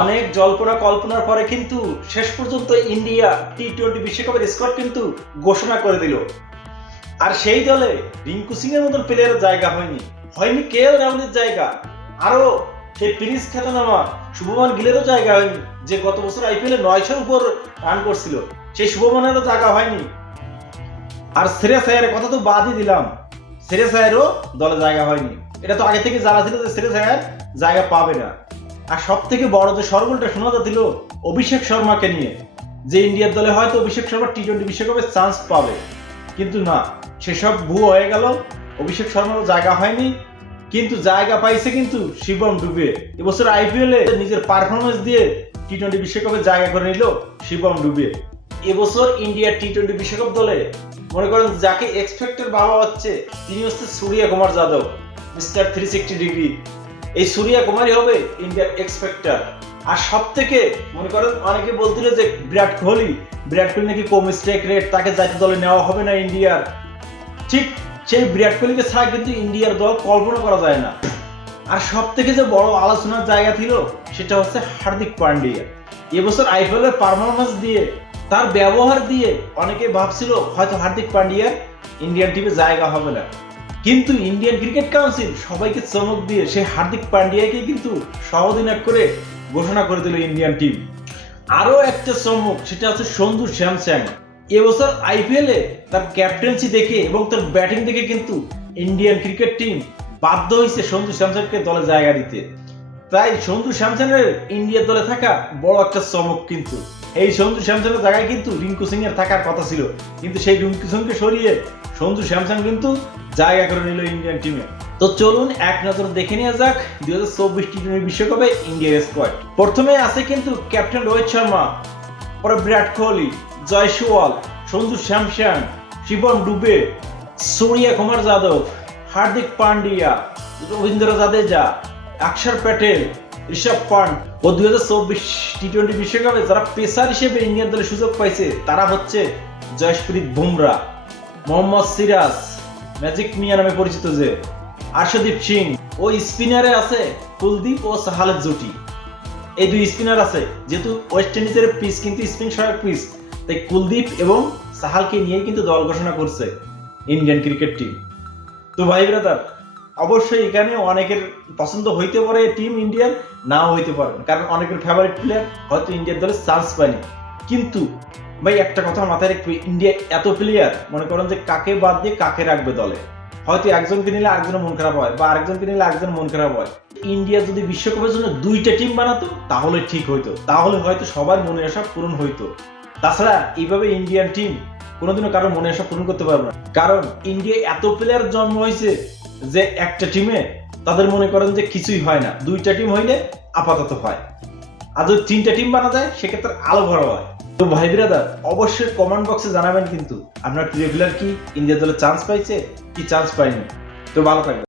অনেক জল্পনা কল্পনার পরে কিন্তু শেষ পর্যন্ত ইন্ডিয়া টি-20 বিশ্বকাপের স্কোয়াড কিন্তু ঘোষণা করে দিল। আর সেই দলে রিঙ্কু সিং এর মতন প্লেয়ারের জায়গা হয়নি কে.এল. রাহুলের জায়গা, আরো সেই প্রিন্স খ্যাতনামা শুভমান গিলেরও জায়গা হয়নি, যে গত বছর আইপিএলে 900-র উপর রান করছিল, সেই শুভমানেরও জায়গা হয়নি। আর শ্রেয়াস আয়ারের কথা তো বাদই দিলাম, শ্রেয়াস আয়ারও দলে জায়গা হয়নি। এটা তো আগে থেকে জানা ছিল যে শ্রেয়াস আয়ার জায়গা পাবে না। আর সব থেকে বড় যে সরগোলটা শোনা যাচ্ছিল অভিষেক শর্মাকে নিয়ে, যে ইন্ডিয়ার দলে হয়তো অভিষেক শর্মা টি-20 বিশ্বকাপে চান্স পাবে, কিন্তু না, সেসব ভুয়ো হয়ে গেল। অভিষেক শর্মারও জায়গা হয়নি, কিন্তু জায়গা পাইছে কিন্তু শিবম ডুবে। এবছর আইপিএলে নিজের পারফরমেন্স দিয়ে টি-20 বিশ্বকাপে জায়গা করে নিল শিবম ডুবে। এবছর ইন্ডিয়া টি-20 বিশ্বকাপ দলে মনে করেন যাকে এক্সপেক্টেড ভাবা হচ্ছে তিনি হচ্ছে সূর্য কুমার যাদব, মিস্টার 360 ডিগ্রি। এই সূর্য কুমারই হবে ইন্ডিয়ার এক্সপেক্টার। আর সব থেকে মনে করেন অনেকে বলছিল যে বিরাট কোহলি নাকি কম স্ট্রাইক রেট, তাকে জাতীয় দলে নেওয়া হবে না ইন্ডিয়ার। ঠিক সেই বিরাট কোহলিকে ছাড়া কিন্তু ইন্ডিয়ার দল কল্পনা করা যায় না। আর সব থেকে যে বড় আলোচনার জায়গা ছিল সেটা হচ্ছে হার্দিক পান্ডিয়া। এবছর আইপিএল এর পারফরমেন্স দিয়ে, তার ব্যবহার দিয়ে অনেকে ভাবছিল হয়তো হার্দিক পান্ডিয়ার ইন্ডিয়ান টিমে জায়গা হবে না, কিন্তু ইন্ডিয়ান ক্রিকেট কাউন্সিল সবাইকে চমক দিয়ে সেই হার্দিক পান্ডিয়াকে কিন্তু সহ-অধিনায়ক করে ঘোষণা করে দিল ইন্ডিয়ান টিম। আরো একটা চমক, সেটা হচ্ছে সঞ্জু স্যামসন। এবছর আইপিএলে তার ক্যাপ্টেন্সি দেখে এবং তার ব্যাটিং দেখে কিন্তু ইন্ডিয়ান ক্রিকেট টিম বাধ্য হয়েছে সঞ্জু স্যামসনকে দলে জায়গা দিতে। তাই সঞ্জু স্যামসনের ইন্ডিয়ার দলে থাকা বড় একটা চমক। কিন্তু এই সঞ্জু স্যামসনের জায়গায় কিন্তু রিঙ্কু সিং এর থাকার কথা ছিল, কিন্তু সেই রিঙ্কু সিংকে সরিয়ে সঞ্জু স্যামসন কিন্তু জায়গা করে নিল ইন্ডিয়ান টিমে। তো চলুন এক নজর দেখে নেওয়া যাক 2024 টি-20 বিশ্বকাপে ইন্ডিয়ার স্কোয়াড। প্রথমে আছে কিন্তু ক্যাপ্টেন রোহিত শর্মা, পরে বিরাট কোহলি, জয়সওয়াল, সঞ্জু স্যামসন, শিবম ডুবে, সূর্য কুমার যাদব, হার্দিক পান্ডিয়া, রবীন্দ্র জাদেজা, অক্ষর প্যাটেল, ঋষভ পান্ট। ও 2024 টি-20 বিশ্বকাপে যারা পেসার হিসেবে ইন্ডিয়ান দলে সুযোগ পাইছে তারা হচ্ছে জয়প্রীত বুমরা, মোহাম্মদ সিরাজ, ম্যাজিক মিয়া নামে পরিচিত যে আর্শদীপ সিং। ও স্পিনারে আছে কুলদীপ ও সাহালের জুটি। এই দুই স্পিনার আছে, যেহেতু ওয়েস্ট ইন্ডিজের পিচ কিন্তু স্পিন সহায়ক পিচ, তাই কুলদীপ এবং সাহালকে নিয়ে কিন্তু দল ঘোষণা করছে ইন্ডিয়ান ক্রিকেট টিম। তো ভাই ব্রাদার, অবশ্যই এখানে অনেকের পছন্দ হইতে পারে টিম ইন্ডিয়ার, নাও হইতে পারে, কারণ অনেকের ফেভারিট প্লেয়ার হয়তো ইন্ডিয়ার দলে চান্স পায়নি। কিন্তু ভাই একটা কথা মাথায় রাখবে, ইন্ডিয়া এত প্লেয়ার, মনে করেন যে কাকে বাদ দিয়ে কাকে রাখবে দলে। হয়তো একজনকে নিলে আরেকজনের মন খারাপ হয়, বা আরেকজনকে নিলে আরেকজনের মন খারাপ হয়। ইন্ডিয়া যদি বিশ্বকাপের জন্য দুইটা টিম বানাতো তাহলে ঠিক হইতো, তাহলে হয়তো সবার মনের আশা পূরণ হইতো। তাছাড়া এইভাবে ইন্ডিয়ান টিম কোনোদিনও কারোর মনের আশা পূরণ করতে পারবে না, কারণ ইন্ডিয়া এত প্লেয়ার জন্ম হয়েছে যে একটা টিমে তাদের মনে করেন যে কিছুই হয় না, দুইটা টিম হইলে আপাতত হয়। আর যদি তিনটা টিম বানা যায় সেক্ষেত্রে আলো ভরা হয়। তো ভাই ব্রাদার, অবশ্যই কমেন্ট বক্সে জানাবেন কিন্তু আপনার প্রিয় প্লেয়ার কি ইন্ডিয়া দলে চান্স পাইছে কি চান্স পায়নি। তো ভালো থাকবেন।